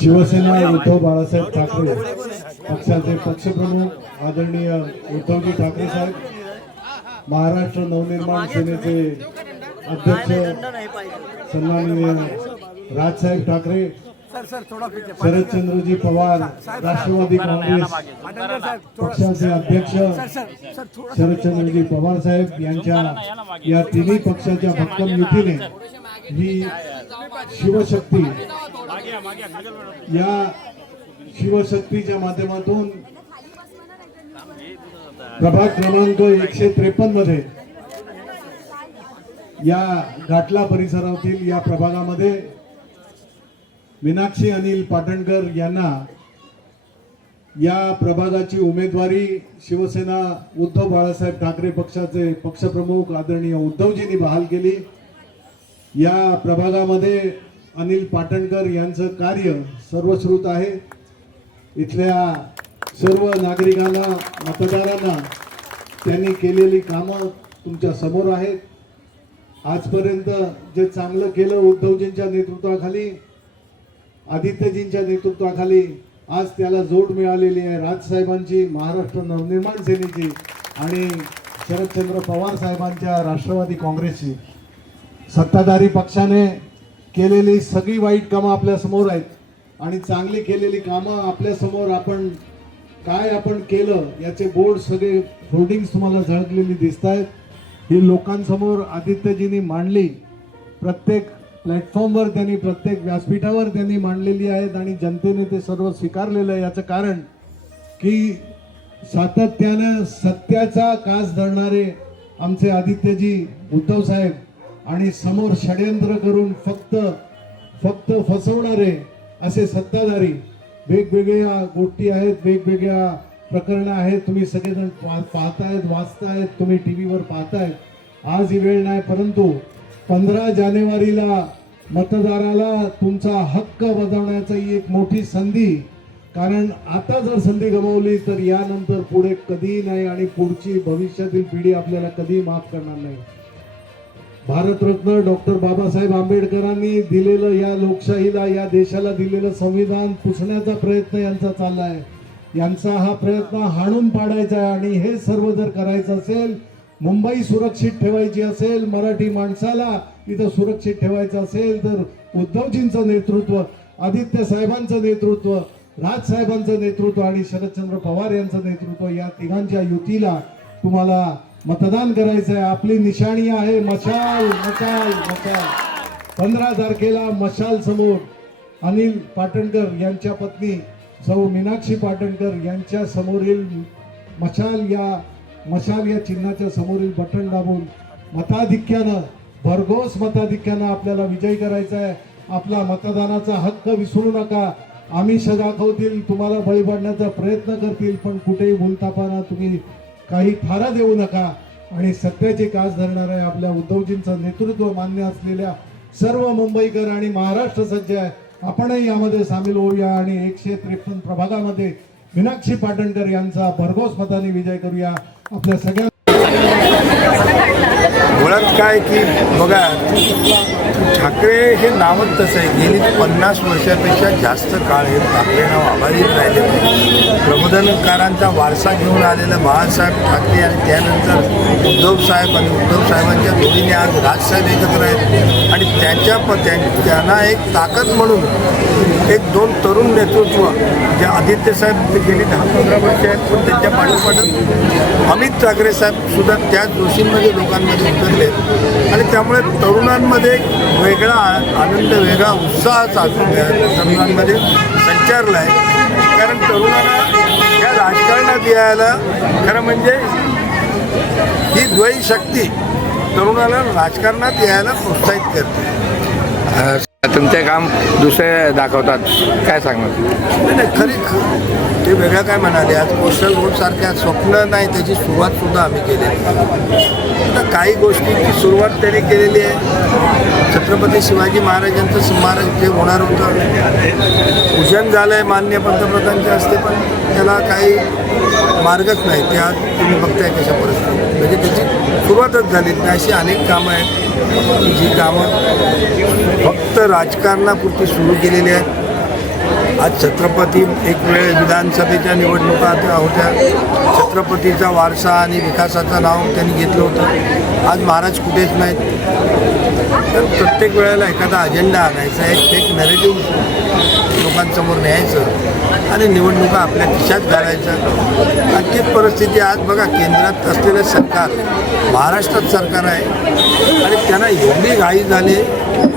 शिवसेना उद्धव बाळासाहेब ठाकरे पक्षाचे पक्षप्रमुख आदरणीय उद्धवजी ठाकरे साहेब, महाराष्ट्र नवनिर्माण सेनेचे अध्यक्ष सन्माननीय राजसाहेब ठाकरे, शरदचंद्रजी पवार राष्ट्रवादी काँग्रेस पक्षाचे अध्यक्ष शरदचंद्रजी पवार साहेब यांच्या या तिन्ही पक्षाच्या भक्कम युतीने ही शिवशक्ती या शिवशक्तीच्या माध्यमातून प्रभाग क्रमांक 153 मध्ये या घाटला परिसरातील या प्रभागामध्ये मीनाक्षी अनिल पाटणकर यांना या प्रभागाची उमेदवारी शिवसेना उद्धव बाळासाहेब ठाकरे पक्षाचे पक्षप्रमुख आदरणीय उद्धवजींनी बहाल केली। या प्रभागामध्ये अनिल पाटणकर यांचं कार्य सर्वश्रुत आहे। इथल्या सर्व नागरिकांना मतदारांना त्यांनी केलेली कामं तुमच्या समोर आहेत। आजपर्यंत जे चांगलं केलं उद्धवजींच्या नेतृत्वाखाली, आदित्यजींच्या नेतृत्वाखाली, आज त्याला जोड मिळालेली आहे राजसाहेबांची, महाराष्ट्र नवनिर्माण सेनेची आणि शरदचंद्र पवार साहेबांच्या राष्ट्रवादी काँग्रेसची। सत्ताधारी पक्षाने केलेली सगळी वाईट कामं आपल्या समोर आहेत आणि चांगली केलेली कामं आपल्या समोर आपण केलं याचे बोर्ड सगळे होर्डिंग्स तुम्हाला झळकलेली दिसत आहेत। ही लोकांसमोर आदित्यजींनी मांडली, प्रत्येक प्लॅटफॉर्मवर त्यांनी, प्रत्येक व्यासपीठावर त्यांनी मांडलेली आहेत आणि जनतेने ते सर्व स्वीकारलेलं आहे। याचं कारण की सातत्यानं सत्याचा कास धरणारे आमचे आदित्यजी उद्धव साहेब आणि समोर षड्यंत्र करून फक्त फसवणारे असे सत्ताधारी, वेगवेगळ्या गोष्टी आहेत, वेगवेगळ्या प्रकरणं आहेत, तुम्ही सगळेजण पाहतायत, वाचतायत, तुम्ही टीव्हीवर पाहतायत। आज ही वेळ नाही, परंतु 15 जानेवारीला मतदाराला तुमचा हक्क बजावण्याची ही एक मोठी संधी, कारण आता जर संधी गमावली तर यानंतर पुढे कधीही नाही आणि पुढची भविष्यातील पिढी आपल्याला कधीही माफ करणार नाही। भारतरत्न डॉक्टर बाबासाहेब आंबेडकरांनी दिलेलं, या लोकशाहीला, या देशाला दिलेलं संविधान पुसण्याचा प्रयत्न यांचा चालला आहे. यांचा हा प्रयत्न हाणून पाडायचा आहे. आणि हे सर्व जर करायचं असेल, मुंबई सुरक्षित ठेवायची असेल, मराठी माणसाला इथं सुरक्षित ठेवायचं असेल, तर उद्धवजींचं नेतृत्व, आदित्य साहेबांचं नेतृत्व, राज साहेबांचं नेतृत्व आणि शरदचंद्र पवार यांचं नेतृत्व, या तिघांच्या युतीला तुम्हाला मतदान करायचं आहे. आपली निशाणी आहे मशाल, मशाल, मशाल. 15 तारखेला मशाल समोर अनिल पाटणकर यांच्या पत्नी सौ मीनाक्षी पाटणकर यांच्या समोरील मशाल या चिन्हाच्या समोरील बटन दाबून मताधिक्यानं, भरघोस मताधिक्यानं आपल्याला विजयी करायचा आहे. आपला मतदानाचा हक्क विसरू नका. आमिष दाखवतील, तुम्हाला बळी पाडण्याचा प्रयत्न करतील, पण कुठेही भूलथापांना तुम्ही काही थारा देऊ नका. आणि सत्याची कास धरणाऱ्या आपल्या उद्धवजींचं नेतृत्व मान्य असलेल्या सर्व मुंबईकर आणि महाराष्ट्र सज्ज आहे. आपणही यामध्ये सामील होऊया आणि 153 प्रभागामध्ये मीनाक्षी पाटणकर यांचा भरघोस मताने विजय करूया. आपल्या सगळ्या मुळात काय की बघा, ठाकरे हे नावच तसं आहे. गेली 50 वर्षापेक्षा जास्त काळ हे ठाकरे नाव अबाधित राहिले. प्रबोधनकारांचा वारसा घेऊन आलेलं बाळासाहेब ठाकरे आणि त्यानंतर उद्धव साहेब आणि उद्धव साहेबांच्या जोडीने आज राजसाहेब एकत्र आहेत. आणि त्यांना एक ताकद म्हणून 1-2 तरुण नेतृत्व, जे आदित्य साहेब गेली 10-15 वर्ष आहेत, पण त्यांच्या पाठोपाठ अमित ठाकरे साहेब सुद्धा त्याच जोशींमध्ये लोकांमध्ये उतरले. आणि त्यामुळे तरुणांमध्ये वेगळा आनंद, वेगळा उत्साह तरुणांमध्ये संचारला आहे. कारण तरुणांना या राजकारणात यायला खरं म्हणजे ही द्वयी शक्ती तरुणाला राजकारणात यायला प्रोत्साहित करते. तुमचे काम दुसरे दाखवतात, काय सांगणार? नाही, खरी ते वेगळं काय म्हणाले. आज कोस्टल रोडसारख्या स्वप्न नाही, त्याची सुरुवातसुद्धा आम्ही केलेली. आता काही गोष्टींची सुरुवात त्यांनी केलेली आहे. छत्रपती शिवाजी महाराजांचं स्मारक जे होणार होतं, पूजन झालं आहे माननीय पंतप्रधानांच्या हस्ते, पण त्याला काही मार्गच नाही. ते आज तुम्ही बघताय कशा परिस्थिती, म्हणजे त्याची सुरुवातच झाली नाही. अशी अनेक कामं आहेत जी कामं फक्त राजकारणापुरती सुरू केलेली आहेत. आज छत्रपती एक वेळ विधानसभेच्या निवडणुका होत्या, छत्रपतीचा वारसा आणि विकासाचं नाव त्यांनी घेतलं होतं. आज महाराज कुठेच नाहीत. तर प्रत्येक वेळेला एखादा अजेंडा आणायचा, एक नॅरेटिव्ह लोकांसमोर न्यायचं आणि निवडणुका आपल्या खिशात घालायचं. आणि तीच परिस्थिती आज बघा, केंद्रात असलेलं सरकार महाराष्ट्रात सरकार आहे आणि त्यांना एवढी घाई झाली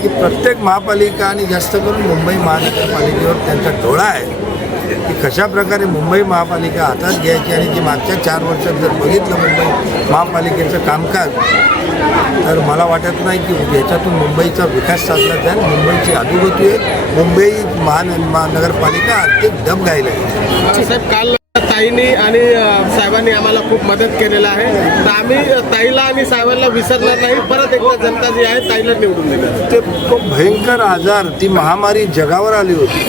की प्रत्येक महापालिका आणि जास्त करून मुंबई महानगरपालिकेवर त्यांचा डोळा आहे की कशा प्रकारे मुंबई महापालिका हातात घ्यायची. आणि जी मागच्या 4 वर्षात जर बघितलं मुंबई महापालिकेचं कामकाज, तर मला वाटत नाही की याच्यातून मुंबईचा विकास साधला जाईल. मुंबईची अधोगती आहे. मुंबई महानगरपालिका आर्थिक डब गायला आहे. साहेब, काल ताईंनी आणि साहेबांनी आम्हाला खूप मदत केलेलं आहे, तर आम्ही ताईला आणि साहेबांना विसरणार नाही. परत एकदा जनता जी आहे ताईला निवडून देणार. ते तो भयंकर आजार, ती महामारी जगावर आली होती.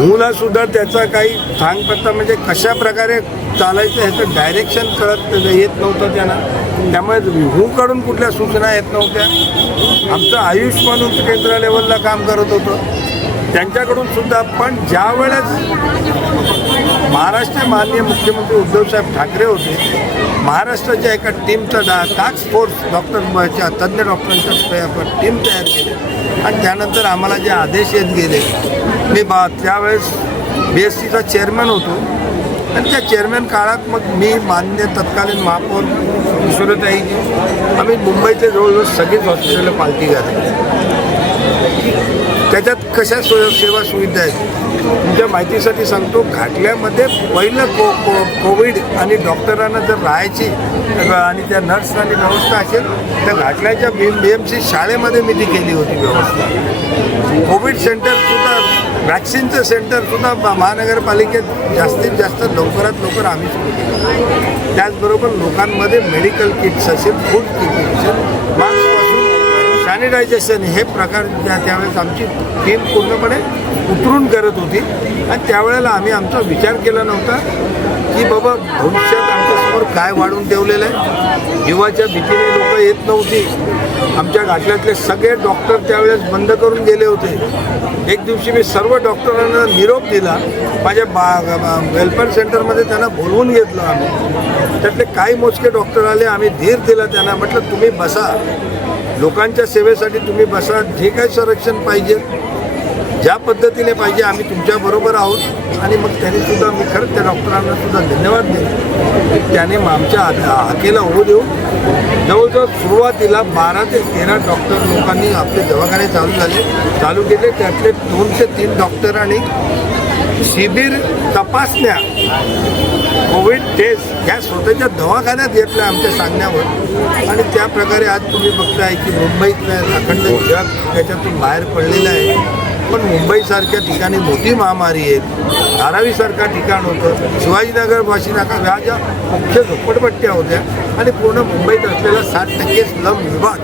मुला सुद्धा त्याचा काही सांगपत्ता, म्हणजे कशा प्रकारे चालायचं ह्याचं डायरेक्शन कळत येत नव्हतं त्यांना. त्यामुळे काढून कुठल्या सूचना येत नव्हत्या. आमचं आयुष्मान केंद्र लेवलला काम करत होतं त्यांच्याकडून सुद्धा. पण ज्या वेळेस महाराष्ट्र माननीय मुख्यमंत्री उद्धवसाहेब ठाकरे होते, महाराष्ट्राच्या एका टीमचा टास्क फोर्स तज्ज्ञ डॉक्टरांच्या टीम तयार केली. आणि त्यानंतर आम्हाला जे आदेश येत गेले, मी त्यावेळेस BSCचा चेअरमॅन होतो. आणि त्या चेअरमॅन काळात मग मी माननीय तत्कालीन महापौर ईश्वरताईजी, आम्ही मुंबईचे जवळजवळ सगळीच हॉस्पिटलला पालखी घातली. त्याच्यात कशा सेवा सुविधा आहेत तुमच्या माहितीसाठी सांगतो. घाटल्यामध्ये पहिलं कोविड आणि डॉक्टरांना जर राहायची आणि त्या नर्सनी व्यवस्था असेल तर घाटल्याच्या BMC शाळेमध्ये मी ती केली होती व्यवस्था. कोविड सेंटरसुद्धा, वॅक्सिनचं सेंटरसुद्धा महानगरपालिकेत जास्तीत जास्त लवकरात लवकर आम्ही सुरू केलं. त्याचबरोबर लोकांमध्ये मेडिकल किट्स असेल, फूड किट्स असेल, मास्कपासून सॅनिटायझेशन हे प्रकार त्यावेळेस आमची टीम पूर्णपणे उतरून करत होती. आणि त्यावेळेला आम्ही आमचा विचार केला नव्हता की बाबा भविष्यात आमच्यासमोर समोर काय वाढून ठेवलेलं आहे. जीवाच्या भीतीने लोक येत नव्हती. आमच्या घाटल्यातले सगळे डॉक्टर त्यावेळेस बंद करून गेले होते. एक दिवशी मी सर्व डॉक्टरांना निरोप दिला. माझ्या वेलफेअर सेंटरमध्ये त्यांना बोलवून घेतलं आम्ही. त्यातले काही मोजके डॉक्टर आले. आम्ही धीर दिला त्यांना. म्हटलं तुम्ही बसा, लोकांच्या सेवेसाठी तुम्ही बसा. जे काही संरक्षण पाहिजे, ज्या पद्धतीने पाहिजे, आम्ही तुमच्याबरोबर आहोत. आणि मग त्यांनी सुद्धा, मी खरंच त्या डॉक्टरांना सुद्धा धन्यवाद दिले. त्याने आमच्या हाकेला होऊ देऊ जवळजवळ सुरुवातीला 12 ते 13 डॉक्टर लोकांनी आपले दवाखाने चालू केले. त्यातले 2 ते 3 डॉक्टर आणि शिबिर तपासण्या, कोविड टेस्ट ह्या स्वतःच्या दवाखान्यात घेतल्या आमच्या सांगण्यावर. आणि त्या प्रकारे आज तुम्ही बघताय की मुंबईतलं अखंड जग त्याच्यातून बाहेर पडलेलं आहे. पण मुंबईसारख्या ठिकाणी मोठी महामारी आहे. धारावीसारखं ठिकाण होतं, शिवाजीनगर, वाशीनाका ह्या ज्या मुख्य झोपडपट्ट्या होत्या आणि पूर्ण मुंबईत असलेला 60% स्लम विभाग.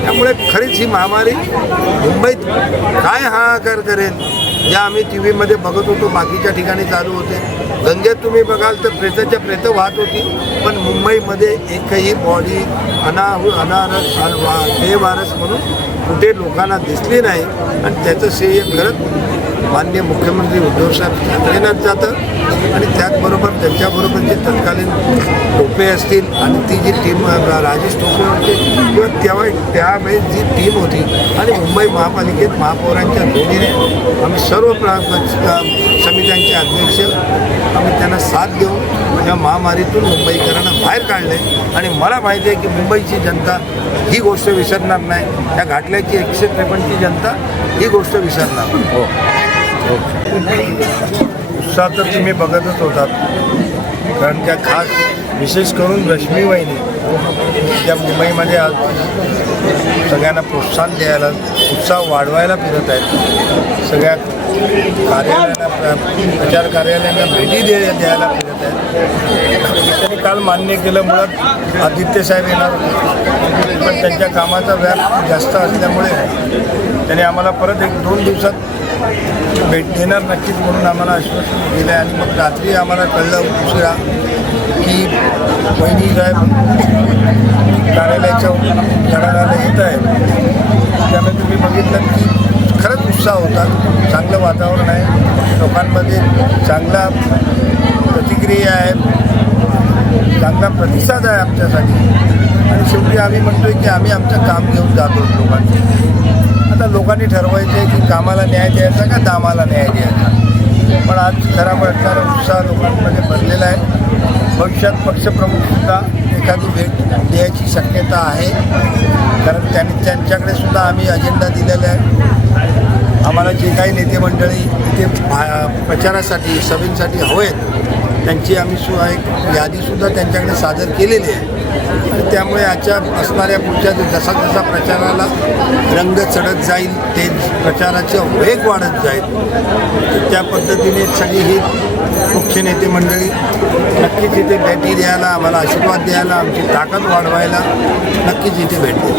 त्यामुळे खरीच ही महामारी मुंबईत काय हाहाकार करेल. ज्या आम्ही टी व्हीमध्ये बघत होतो बाकीच्या ठिकाणी चालू होते. गंगेत तुम्ही बघाल तर प्रेताच्या प्रेतं वाहत होती. पण मुंबईमध्ये एकही बॉडी बेवारस म्हणून कुठे लोकांना दिसली नाही. आणि त्याचं श्रेय खरंच माननीय मुख्यमंत्री उद्धव साहेब ठाकरेंनाच जातं. आणि त्याचबरोबर त्यांच्याबरोबर जे तत्कालीन टोपे असतील आणि ती जी टीम राजेश टोपे होते किंवा त्यावेळेस जी टीम होती आणि मुंबई महापालिकेत महापौरांच्या जोडीने आम्ही सर्व समित्यांचे अध्यक्ष आम्ही त्यांना साथ देऊन या महामारीतून मुंबईकरांना बाहेर काढले. आणि मला माहिती आहे की मुंबईची जनता ही गोष्ट विसरणार नाही. त्या घाटल्याची 153ची जनता ही गोष्ट विसरणार नाही. उत्साह तर तुम्ही बघतच होतात. कारण त्या खास विशेष करून रश्मी वहिनी त्या मुंबईमध्ये आज सगळ्यांना प्रोत्साहन द्यायला, उत्साह वाढवायला फिरत आहेत. सगळ्या कार्यालयांना, प्रचार कार्यालयांना भेटी द्यायला फिरत आहेत. त्यांनी काल मान्य केलं, मुळात आदित्य साहेब येणार होते पण त्यांच्या कामाचा व्याप जास्त असल्यामुळे त्यांनी आम्हाला परत 1-2 दिवसात भेट देणार नक्कीच म्हणून आम्हाला आश्वासन दिलं आहे. आणि मग रात्री आम्हाला कळलं उशिरा की वहिनी साहेब कार्यालयाच्या घराला येत आहे. त्यामुळे तुम्ही बघितलं की खरंच उत्साह होता. चांगलं वातावरण आहे, लोकांमध्ये चांगला प्रतिक्रिया आहे, चांगला प्रतिसाद आहे आमच्यासाठी. आणि शेवटी आम्ही म्हणतोय की आम्ही आमचं काम घेऊन जातो लोकांचं. आता लोकांनी ठरवायचं आहे की कामाला न्याय द्यायचा का दामाला न्याय द्यायचा. पण आज खरा वाटणारा उत्साह लोकांमध्ये भरलेला आहे. भविष्यात पक्षप्रमुखसुद्धा एखादी भेट द्यायची शक्यता आहे. कारण त्यांच्याकडे सुद्धा आम्ही अजेंडा दिलेला आहे. आम्हाला जे काही नेते मंडळी इथे प्रचारासाठी, सभेसाठी हवे आहेत त्यांची आम्ही एक यादीसुद्धा त्यांच्याकडे सादर केलेली आहे. आणि त्यामुळे आजच्या असणाऱ्या पुढच्या जसा जसा प्रचाराला रंग चढत जाईल, ते प्रचाराचा वेग वाढत जाईल, त्या पद्धतीने सगळी ही मुख्य नेते मंडळी नक्कीच इथे भेटी द्यायला, आम्हाला आशीर्वाद द्यायला, आमची ताकद वाढवायला नक्कीच इथे भेट देईल.